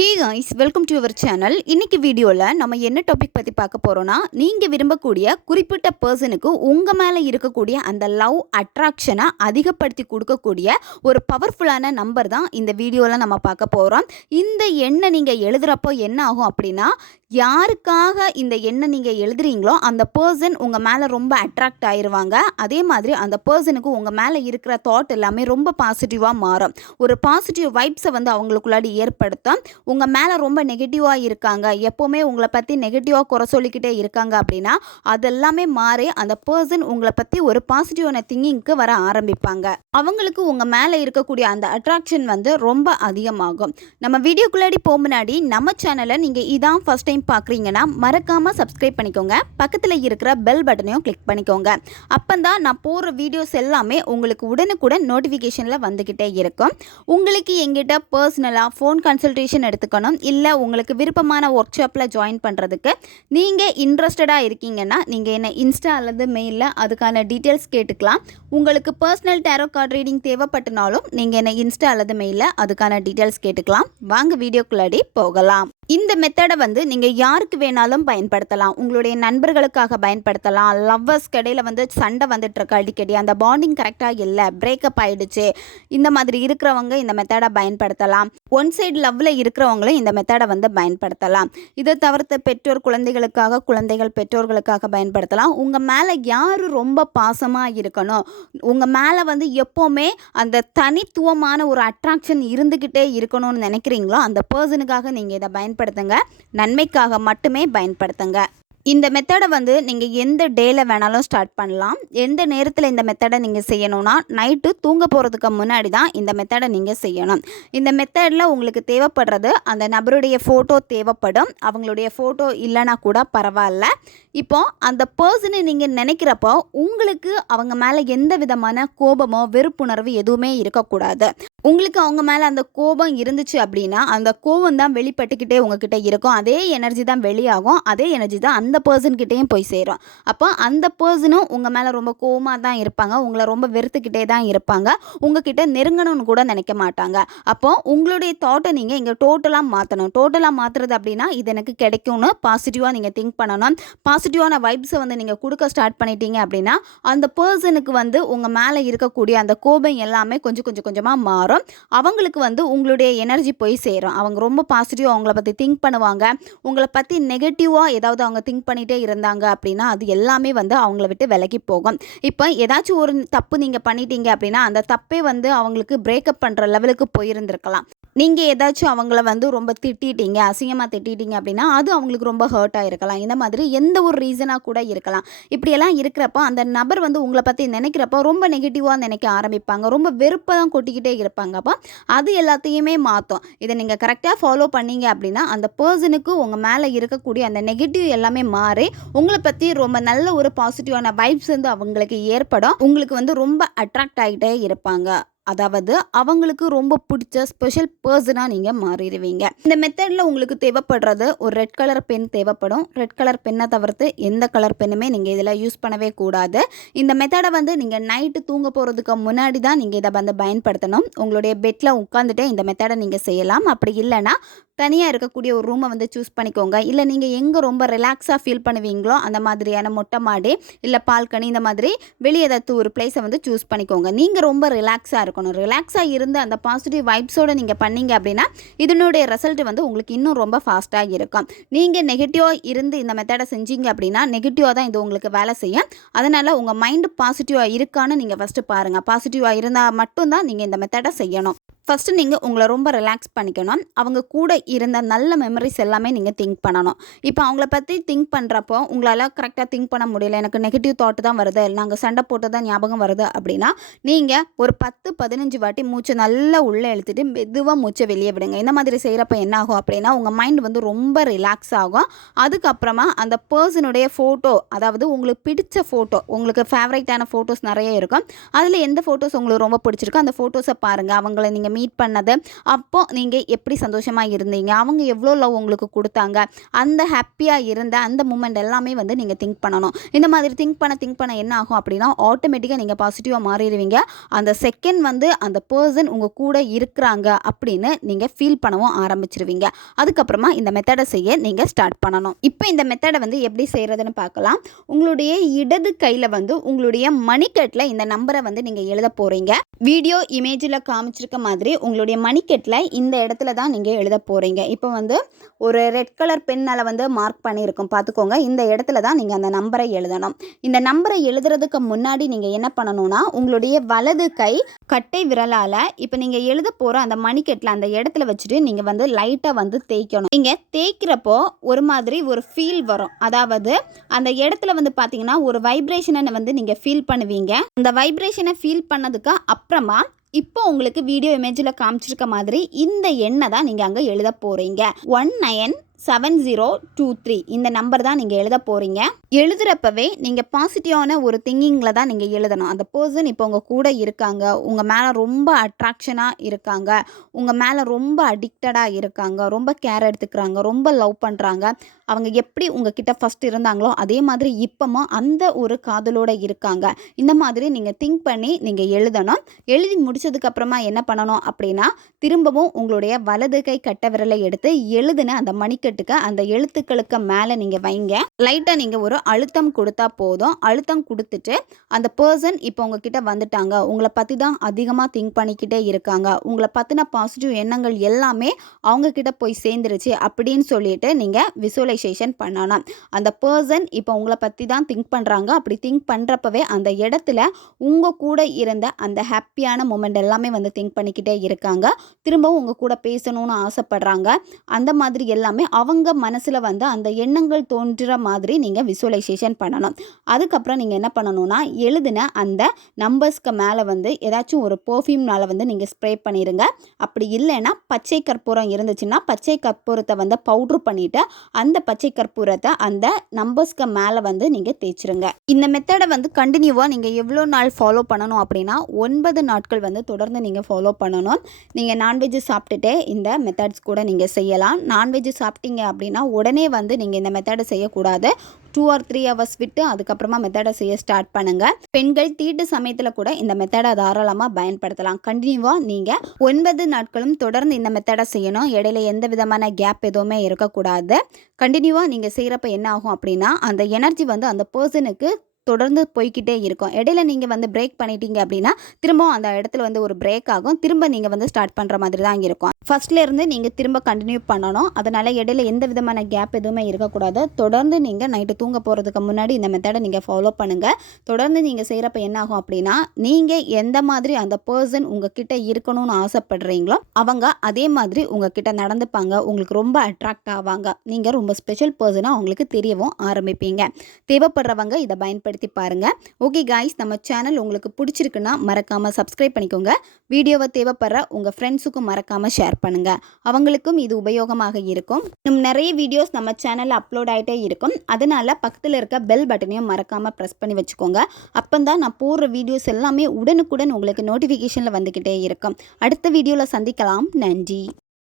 Hey guys, welcome to our channel. இன்னைக்கு வீடியோவில் நம்ம என்ன டாபிக் பற்றி பார்க்க போகிறோன்னா, நீங்கள் விரும்பக்கூடிய குறிப்பிட்ட பர்சனுக்கு உங்கள் மேலே இருக்கக்கூடிய அந்த லவ் அட்ராக்ஷனை அதிகப்படுத்தி கொடுக்கக்கூடிய ஒரு பவர்ஃபுல்லான நம்பர் தான் இந்த வீடியோவில் நம்ம பார்க்க போகிறோம். இந்த எண்ணை நீங்கள் எழுதுகிறப்போ என்ன ஆகும் அப்படின்னா, யாருக்காக இந்த எண்ணை நீங்கள் எழுதுறீங்களோ அந்த பர்சன் உங்கள் மேலே ரொம்ப அட்ராக்ட் ஆயிடுவாங்க. அதே மாதிரி அந்த பர்சனுக்கு உங்கள் மேலே இருக்கிற தாட் எல்லாமே ரொம்ப பாசிட்டிவாக மாறும். ஒரு பாசிட்டிவ் வைப்ஸை அவங்களுக்குள்ளாடி ஏற்படுத்தும். உங்கள் மேலே ரொம்ப நெகட்டிவாக இருக்காங்க, எப்போவுமே உங்களை பற்றி நெகட்டிவாக குறை சொல்லிக்கிட்டே இருக்காங்க அப்படின்னா அதெல்லாமே மாறி அந்த பர்சன் உங்களை பற்றி ஒரு பாசிட்டிவான திங்கிங்க்கு வர ஆரம்பிப்பாங்க. அவங்களுக்கு உங்கள் மேலே இருக்கக்கூடிய அந்த அட்ராக்ஷன் ரொம்ப அதிகமாகும். நம்ம வீடியோக்குள்ளாடி போக முன்னாடி நம்ம சேனலை நீங்கள் இதான் ஃபஸ்ட் டைம் பார்க்குறீங்கன்னா மறக்காமல் சப்ஸ்கிரைப் பண்ணிக்கோங்க. பக்கத்தில் இருக்கிற பெல் பட்டனையும் கிளிக் பண்ணிக்கோங்க. அப்போதான் நான் போடுற வீடியோஸ் எல்லாமே உங்களுக்கு உடனுக்குடன் நோட்டிஃபிகேஷனில் வந்துக்கிட்டே இருக்கும். உங்களுக்கு எங்கிட்ட பர்சனலாக ஃபோன் கன்சல்டேஷன் எடுத்துக்கணும், இல்லை உங்களுக்கு விருப்பமான ஒர்க் ஷாப்பில் ஜாயின் பண்ணுறதுக்கு நீங்கள் இன்ட்ரெஸ்டடாக இருக்கீங்கன்னா நீங்கள் என்ன இன்ஸ்டா அல்லது மெயிலில் அதுக்கான டீட்டெயில்ஸ் கேட்டுக்கலாம். உங்களுக்கு பர்சனல் டேரோ கார்டு ரீடிங் தேவைப்பட்டனாலும் நீங்கள் என்ன இன்ஸ்டா அல்லது மெயிலில் அதுக்கான டீட்டெயில்ஸ் கேட்டுக்கலாம். வாங்க வீடியோக்குள்ளாடி போகலாம். இந்த மெத்தடை நீங்கள் யாருக்கு வேணாலும் பயன்படுத்தலாம். உங்களுடைய நண்பர்களுக்காக பயன்படுத்தலாம். லவ்வர்ஸ் இடையில் சண்டை வந்துட்டுருக்கு, அடிக்கடி அந்த பாண்டிங் கரெக்டாக இல்லை, பிரேக்கப் ஆகிடுச்சு, இந்த மாதிரி இருக்கிறவங்க இந்த மெத்தடை பயன்படுத்தலாம். ஒன் சைடு லவ்வில் இருக்கிறவங்களும் இந்த மெத்தடை பயன்படுத்தலாம். இதை தவிர்த்து பெற்றோர் குழந்தைகளுக்காக, குழந்தைகள் பெற்றோர்களுக்காக பயன்படுத்தலாம். உங்கள் மேலே யார் ரொம்ப பாசமாக இருக்கணும், உங்கள் மேலே எப்போவுமே அந்த தனித்துவமான ஒரு அட்ராக்ஷன் இருந்துக்கிட்டே இருக்கணும்னு நினைக்கிறீங்களோ அந்த பர்சனுக்காக நீங்கள் இதை பயன்படுத்துங்க. நன்மைக்காக மட்டுமே பயன்படுத்துங்க. இந்த மெத்தடை நீங்கள் எந்த டேயில் வேணாலும் ஸ்டார்ட் பண்ணலாம். எந்த நேரத்தில் இந்த மெத்தடை நீங்கள் செய்யணும்னா, நைட்டு தூங்க போகிறதுக்கு முன்னாடி தான் இந்த மெத்தடை நீங்கள் செய்யணும். இந்த மெத்தடில் உங்களுக்கு தேவைப்படுறது அந்த நபருடைய ஃபோட்டோ தேவைப்படும். அவங்களுடைய ஃபோட்டோ இல்லைனா கூட பரவாயில்ல. இப்போது அந்த பர்சனை நீங்கள் நினைக்கிறப்போ உங்களுக்கு அவங்க மேலே எந்த விதமான கோபமோ வெறுப்புணர்வு எதுவுமே இருக்கக்கூடாது. உங்களுக்கு அவங்க மேலே அந்த கோபம் இருந்துச்சு அப்படின்னா அந்த கோபம் தான் வெளிப்பட்டுக்கிட்டே உங்ககிட்ட இருக்கும். அதே எனர்ஜி தான் வெளியாகும். அதே எனர்ஜி தான் அந்த பர்சன்கிட்டையும் போய் சேரும். அப்போ அந்த பர்சனும் உங்கள் மேலே ரொம்ப கோபமாக தான் இருப்பாங்க, உங்களை ரொம்ப வெறுத்துக்கிட்டே தான் இருப்பாங்க, உங்ககிட்ட நெருங்கணும்னு கூட நினைக்க மாட்டாங்க. அப்போ உங்களுடைய தாட்டை நீங்கள் இங்கே டோட்டலாக மாற்றணும். டோட்டலாக மாற்றுறது அப்படின்னா இது எனக்கு கிடைக்கும்னு பாசிட்டிவாக நீங்கள் திங்க் பண்ணணும். பாசிட்டிவான வைப்ஸை நீங்கள் கொடுக்க ஸ்டார்ட் பண்ணிட்டீங்க அப்படின்னா அந்த பர்சனுக்கு உங்கள் மேலே இருக்கக்கூடிய அந்த கோபம் எல்லாமே கொஞ்சம் கொஞ்சமாக மாறும். அவங்களுக்கு உங்களுடைய எனர்ஜி போய் சேரும். அவங்க ரொம்ப பாசிட்டிவாக அவங்கள பற்றி திங்க் பண்ணுவாங்க. உங்களை பற்றி நெகட்டிவாக ஏதாவது அவங்க திங்க் பண்ணிகிட்டே இருந்தாங்க அப்படின்னா அது எல்லாமே அவங்கள விட்டு விலகி போகும். இப்போ ஏதாச்சும் ஒரு தப்பு நீங்கள் பண்ணிட்டீங்க அப்படின்னா அந்த தப்பே அவங்களுக்கு பிரேக்கப் பண்ணுற லெவலுக்கு போயிருந்திருக்கலாம். நீங்கள் ஏதாச்சும் அவங்கள ரொம்ப திட்டிட்டீங்க, அசிங்கமாக திட்டிட்டீங்க அப்படின்னா அது அவங்களுக்கு ரொம்ப ஹர்ட் ஆகிருக்கலாம். இந்த மாதிரி எந்த ஒரு ரீசனாக கூட இருக்கலாம். இப்படியெல்லாம் இருக்கிறப்போ அந்த நபர் உங்களை பற்றி நினைக்கிறப்போ ரொம்ப நெகட்டிவாக நினைக்க ஆரம்பிப்பாங்க, ரொம்ப வெறுப்பை தான் கொட்டிக்கிட்டே இருப்பாங்க. அப்போ அது எல்லாத்தையுமே மாற்றும். இதை நீங்கள் கரெக்டாக ஃபாலோ பண்ணீங்க அப்படின்னா அந்த பர்சனுக்கு உங்கள் மேலே இருக்கக்கூடிய அந்த நெகட்டிவ் எல்லாமே மாறி உங்களை பற்றி ரொம்ப நல்ல ஒரு பாசிட்டிவான வைப்ஸ் அவங்களுக்கு ஏற்படும். உங்களுக்கு ரொம்ப அட்ராக்ட் ஆகிட்டே இருப்பாங்க. அதாவது அவங்களுக்கு ரொம்ப பிடிச்ச ஸ்பெஷல் பர்சனாக நீங்கள் மாறிடுவீங்க. இந்த மெத்தடில் உங்களுக்கு தேவைப்படுறது ஒரு ரெட் கலர் பென் தேவைப்படும். ரெட் கலர் பென்னை தவிர்த்து எந்த கலர் பெண்ணுமே நீங்கள் இதில் யூஸ் பண்ணவே கூடாது. இந்த மெத்தடை நீங்கள் நைட்டு தூங்க போகிறதுக்கு முன்னாடி தான் நீங்கள் இதை பயன்படுத்தணும். உங்களுடைய பெட்டில் உட்காந்துட்டே இந்த மெத்தடை நீங்கள் செய்யலாம். அப்படி இல்லைன்னா தனியாக இருக்கக்கூடிய ஒரு ரூமை சூஸ் பண்ணிக்கோங்க. இல்லை நீங்கள் எங்கே ரொம்ப ரிலாக்ஸாக ஃபீல் பண்ணுவீங்களோ அந்த மாதிரியான மொட்டை மாடி இல்லை பால்கனி இந்த மாதிரி வெளியே ஏதாவது ஒரு பிளேஸை சூஸ் பண்ணிக்கோங்க. நீங்கள் ரொம்ப ரிலாக்ஸாக இருக்கணும். ரிலாக்ஸாக இருந்து அந்த பாசிட்டிவ் வைப்ஸோடு நீங்கள் பண்ணீங்க அப்படின்னா இதனுடைய ரிசல்ட் உங்களுக்கு இன்னும் ரொம்ப ஃபாஸ்ட்டாக இருக்கும். நீங்கள் நெகட்டிவாக இருந்து இந்த மெத்தடை செஞ்சீங்க அப்படின்னா நெகட்டிவாக தான் இது உங்களுக்கு வேலை செய்யும். அதனால் உங்கள் மைண்டு பாசிட்டிவாக இருக்கான்னு நீங்கள் ஃபஸ்ட்டு பாருங்கள். பாசிட்டிவாக இருந்தால் மட்டும்தான் நீங்கள் இந்த மெத்தடை செய்யணும். ஃபஸ்ட்டு நீங்கள் உங்களை ரொம்ப ரிலாக்ஸ் பண்ணிக்கணும். அவங்க கூட இருந்த நல்ல மெமரிஸ் எல்லாமே நீங்கள் திங்க் பண்ணணும். இப்போ அவங்கள பற்றி திங்க் பண்ணுறப்போ உங்களால் கரெக்டாக திங்க் பண்ண முடியல, எனக்கு நெகட்டிவ் தாட்டு தான் வருது, நாங்கள் சண்டை போட்டு தான் ஞாபகம் வருது அப்படின்னா நீங்கள் ஒரு 10-15 வாட்டி மூச்சை நல்லா உள்ளே இழுத்துட்டு மெதுவாக மூச்சை வெளியே விடுங்க. இந்த மாதிரி செய்கிறப்ப என்ன ஆகும் அப்படின்னா உங்கள் மைண்ட் ரொம்ப ரிலாக்ஸ் ஆகும். அதுக்கப்புறமா அந்த பர்சனுடைய ஃபோட்டோ, அதாவது உங்களுக்கு பிடிச்ச ஃபோட்டோ, உங்களுக்கு ஃபேவரட்டான ஃபோட்டோஸ் நிறைய இருக்கும். அதில் எந்த ஃபோட்டோஸ் உங்களுக்கு ரொம்ப பிடிச்சிருக்கோ அந்த ஃபோட்டோஸை பாருங்கள். அவங்கள நீங்கள் மீட் பண்ணது, அப்போ நீங்கள் எப்படி சந்தோஷமாக இருந்தீங்க, அவங்க எவ்வளோ லவ் உங்களுக்கு கொடுத்தாங்க, அந்த ஹாப்பியாக இருந்த அந்த மூமெண்ட் எல்லாமே வந்து நீங்கள் திங்க் பண்ணணும். இந்த மாதிரி திங்க் பண்ண என்ன ஆகும் அப்படின்னா ஆட்டோமேட்டிக்காக நீங்கள் பாசிட்டிவாக மாறிடுவீங்க. அந்த செகண்ட் வந்து அந்த பர்சன் உங்கள் கூட இருக்கிறாங்க அப்படின்னு நீங்கள் ஃபீல் பண்ணவும் ஆரம்பிச்சிருவீங்க. அதுக்கப்புறமா இந்த மெத்தடை செய்ய நீங்கள் ஸ்டார்ட் பண்ணணும். இப்போ இந்த மெத்தடை வந்து எப்படி செய்கிறதுன்னு பார்க்கலாம். உங்களுடைய இடது கையில் வந்து உங்களுடைய மணிக்கட்டில் இந்த நம்பரை வந்து நீங்கள் எழுத போகிறீங்க. வீடியோ இமேஜில் காமிச்சிருக்க மாதிரி உங்களுடைய மணிக்கட்டில் இந்த இடத்துல தான் நீங்கள் எழுத போகிறீங்க. இப்போ வந்து ஒரு ரெட் கலர் பென்னால் வந்து மார்க் பண்ணியிருக்கோம் பார்த்துக்கோங்க. இந்த இடத்துல தான் நீங்கள் அந்த நம்பரை எழுதணும். இந்த நம்பரை எழுதுறதுக்கு முன்னாடி நீங்கள் என்ன பண்ணணும்னா உங்களுடைய வலது கை கட்டை விரலால் இப்போ நீங்கள் எழுத போகிற அந்த மணிக்கட்டில் அந்த இடத்துல வச்சுட்டு நீங்கள் வந்து லைட்டாக வந்து தேய்க்கணும். நீங்கள் தேய்க்கிறப்போ ஒரு மாதிரி ஒரு ஃபீல் வரும். அதாவது அந்த இடத்துல வந்து பார்த்தீங்கன்னா ஒரு வைப்ரேஷனை வந்து நீங்கள் ஃபீல் பண்ணுவீங்க. அந்த வைப்ரேஷனை ஃபீல் பண்ணதுக்கு அப்புறமா இப்போ உங்களுக்கு வீடியோ இமேஜில் காமிச்சிருக்க மாதிரி இந்த எண்ணை தான் நீங்கள் அங்கே எழுத போகிறீங்க. 197023 இந்த நம்பர் தான் நீங்கள் எழுத போகிறீங்க. எழுதுகிறப்பவே நீங்கள் பாசிட்டிவான ஒரு திங்கிங்கில் தான் நீங்கள் எழுதணும். அந்த பர்சன் இப்போ உங்கள் கூட இருக்காங்க, உங்கள் மேலே ரொம்ப அட்ராக்ஷனாக இருக்காங்க, உங்கள் மேலே ரொம்ப அடிக்டடாக இருக்காங்க, ரொம்ப கேர் எடுத்துக்கிறாங்க, ரொம்ப லவ் பண்ணுறாங்க. அவங்க எப்படி உங்ககிட்ட ஃபஸ்ட் இருந்தாங்களோ அதே மாதிரி இப்போவும் அந்த ஒரு காதலோடு இருக்காங்க. இந்த மாதிரி நீங்கள் திங்க் பண்ணி நீங்கள் எழுதணும். எழுதி முடிச்சதுக்கப்புறமா என்ன பண்ணணும் அப்படின்னா திரும்பவும் உங்களுடைய வலது கை கட்டை விரலை எடுத்து எழுதின அந்த மணிக்கட்டுக்கு அந்த எழுத்துக்களுக்கு மேலே நீங்கள் வைங்க. லைட்டாக நீங்கள் ஒரு அழுத்தம் கொடுத்தா போதும். அழுத்தம் கொடுத்துட்டு அந்த பர்சன் இப்போ உங்ககிட்ட வந்துட்டாங்க, உங்களை பற்றி தான் அதிகமாக திங்க் பண்ணிக்கிட்டே இருக்காங்க, உங்களை பற்றின பாசிட்டிவ் எண்ணங்கள் எல்லாமே அவங்கக்கிட்ட போய் சேர்ந்துருச்சு அப்படின்னு சொல்லிட்டு நீங்கள் விசுவலைசேஷன் பண்ணணும். அந்த பர்சன் இப்போ உங்களை பற்றி தான் திங்க் பண்ணுறாங்க. அப்படி திங்க் பண்ணுறப்பவே அந்த இடத்துல உங்கள் கூட இருந்த அந்த ஹாப்பியான மூமெண்ட் எல்லாமே வந்து திங்க் பண்ணிக்கிட்டே இருக்காங்க. திரும்பவும் உங்கள் கூட பேசணும்னு ஆசைப்படுறாங்க. அந்த மாதிரி எல்லாமே அவங்க மனசில் வந்து அந்த எண்ணங்கள் தோன்ற மாதிரி நீங்கள் விசுவலைசேஷன் பண்ணணும். அதுக்கப்புறம் நீங்கள் என்ன பண்ணணும்னா எழுதின அந்த நம்பர்ஸ்க்கு மேலே வந்து ஏதாச்சும் ஒரு பர்ஃப்யூம்னால் வந்து நீங்கள் ஸ்ப்ரே பண்ணிடுங்க. அப்படி இல்லைன்னா பச்சை கற்பூரம் இருந்துச்சுன்னா பச்சை கற்பூரத்தை வந்து பவுட்ரு பண்ணிவிட்டு அந்த பச்சை கற்பூரத்தை அந்த நம்பர்ஸ்க்கு மேலே வந்து நீங்கள் தேய்ச்சிருங்க. இந்த மெத்தடை வந்து கண்டினியூவாக நீங்கள் எவ்வளோ நாள் ஃபாலோ பண்ணணும் அப்படின்னா 9 நாட்கள் வந்து தொடர்ந்து நீங்கள் ஃபாலோ பண்ணணும். நீங்கள் நான்வெஜ் சாப்பிட்டுட்டே இந்த மெத்தட்ஸ் கூட நீங்கள் செய்யலாம். நான்வெஜ் சாப்பிட்டீங்க அப்படின்னா உடனே வந்து நீங்கள் இந்த மெத்தடை செய்யக்கூடாது. 2 or 3 hours விட்டு அதுக்கப்புறமா மெத்தடை செய்ய ஸ்டார்ட் பண்ணுங்கள். பெண்கள் தீட்டு சமயத்தில் கூட இந்த மெத்தடை தாராளமாக பயன்படுத்தலாம். கண்டினியூவாக நீங்கள் 9 நாட்களும் தொடர்ந்து இந்த மெத்தடை செய்யணும். இடையில எந்த விதமான கேப் எதுவுமே இருக்கக்கூடாது. கண்டினியூவாக நீங்கள் செய்கிறப்ப என்ன ஆகும் அப்படின்னா அந்த எனர்ஜி வந்து அந்த பர்சனுக்கு தொடர்ந்து போய்கிட்டே இருக்கும். இடையில நீங்கள் வந்து பிரேக் பண்ணிட்டீங்க அப்படின்னா திரும்பவும் அந்த இடத்துல வந்து ஒரு பிரேக் ஆகும். திரும்ப நீங்கள் வந்து ஸ்டார்ட் பண்ணுற மாதிரி தான் இருக்கும். ஃபர்ஸ்ட்லேருந்து நீங்கள் திரும்ப கண்டினியூ பண்ணணும். அதனால் இடையில எந்த விதமான கேப் எதுவுமே இருக்கக்கூடாது. தொடர்ந்து நீங்கள் நைட்டு தூங்க போகிறதுக்கு முன்னாடி இந்த மெத்தடை நீங்கள் ஃபாலோ பண்ணுங்கள். தொடர்ந்து நீங்கள் செய்கிறப்ப என்ன ஆகும் அப்படின்னா நீங்கள் எந்த மாதிரி அந்த பர்சன் உங்ககிட்ட இருக்கணும்னு ஆசைப்படுறீங்களோ அவங்க அதே மாதிரி உங்ககிட்ட நடந்துப்பாங்க. உங்களுக்கு ரொம்ப அட்ராக்ட் ஆவாங்க. நீங்கள் ரொம்ப ஸ்பெஷல் பர்சனாக அவங்களுக்கு தெரியவும் ஆரம்பிப்பீங்க. தேவைப்படுறவங்க இதை பயன்படுத்தி பாருங்க. ஓகே காய்ஸ், நம்ம சேனல் உங்களுக்கு பிடிச்சிருக்குன்னா மறக்காமல் சப்ஸ்கிரைப் பண்ணிக்கோங்க. வீடியோவை தேவைப்படுற உங்கள் ஃப்ரெண்ட்ஸுக்கும் மறக்காமல் ஷேர் பண்ணுங்க. அவங்களுக்கும் இது உபயோகமாக இருக்கும். இன்னும் நிறைய வீடியோஸ் நம்ம சேனலில் அப்லோட் ஆகிட்டே இருக்கும். அதனால பக்கத்தில் இருக்க பெல் பட்டனையும் மறக்காமல் ப்ரெஸ் பண்ணி வச்சுக்கோங்க. அப்போ தான் நான் போடுற வீடியோஸ் எல்லாமே உடனுக்குடன் உங்களுக்கு நோட்டிஃபிகேஷனில் வந்துக்கிட்டே இருக்கும். அடுத்த வீடியோவில் சந்திக்கலாம். நன்றி.